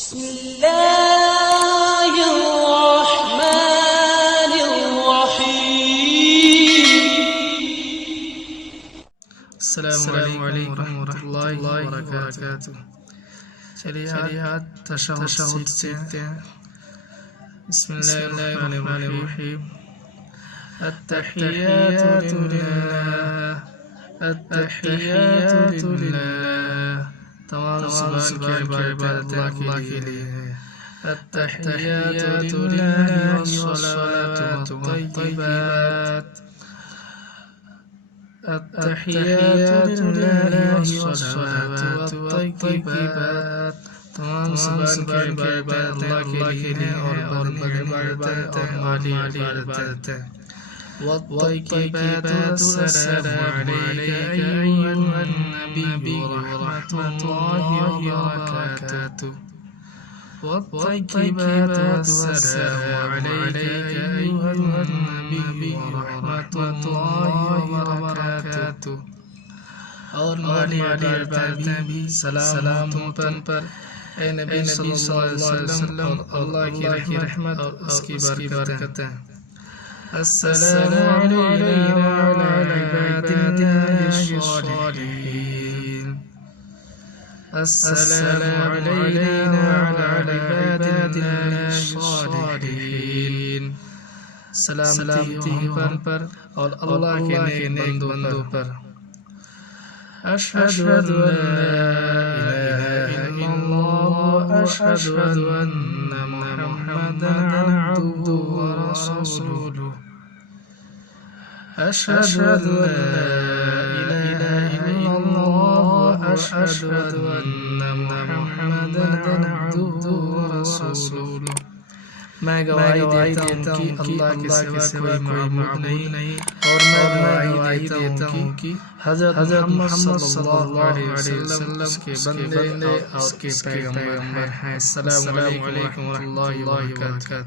السلام علیکم ورحمۃ اللہ وبرکاتہ۔ چلیے تشہد سیکھتے ہیں۔ بسم اللہ الرحمن الرحیم۔ التحیات للہ، التحیات للہ، تمام زبان کی عبادت اللہ کے لیے ہے۔ التحیات للہ والصلوات والطیبات، التحیات للہ والصلوات والطیبات، تمام زبان کی عبادت اللہ کے لیے اور بدنی عبادت اور مالی عبادت ہے۔ والطیبات والسلام علیک ایھا النبی ورحمۃ اللہ وبرکاتہ۔ والطیبات والسلام علیک ایھا النبی ورحمۃ اللہ وبرکاتہ۔ اور مالی عبادتیں بھی سلام تم پر اے نبی صلی اللہ علیہ وسلم، اور اللہ کی رحمت اور اس کی برکتیں۔ السلام علینا وعلی عباد اللہ الصالحین، السلام علینا وعلی عباد اللہ الصالحین۔ سلامتی ہم پر اور اللہ کے نیک بندوں پر۔ اشہد ان لا الہ الا اللہ واشہد ان محمدا عبدہ ورسولہ۔ اشہد ان لا الہ الا اللہ واشہد ان محمدا عبدہ ورسولہ۔ میں گواہی دیتا ہوں کہ اللہ کے سوا کوئی معبود نہیں، اور میں گواہی دیتا ہوں کہ حضرت محمد صلی اللہ علیہ وسلم اس کے بندے اور اس کے پیغمبر ہیں۔ السلام علیکم ورحمۃ اللہ وبرکاتہ۔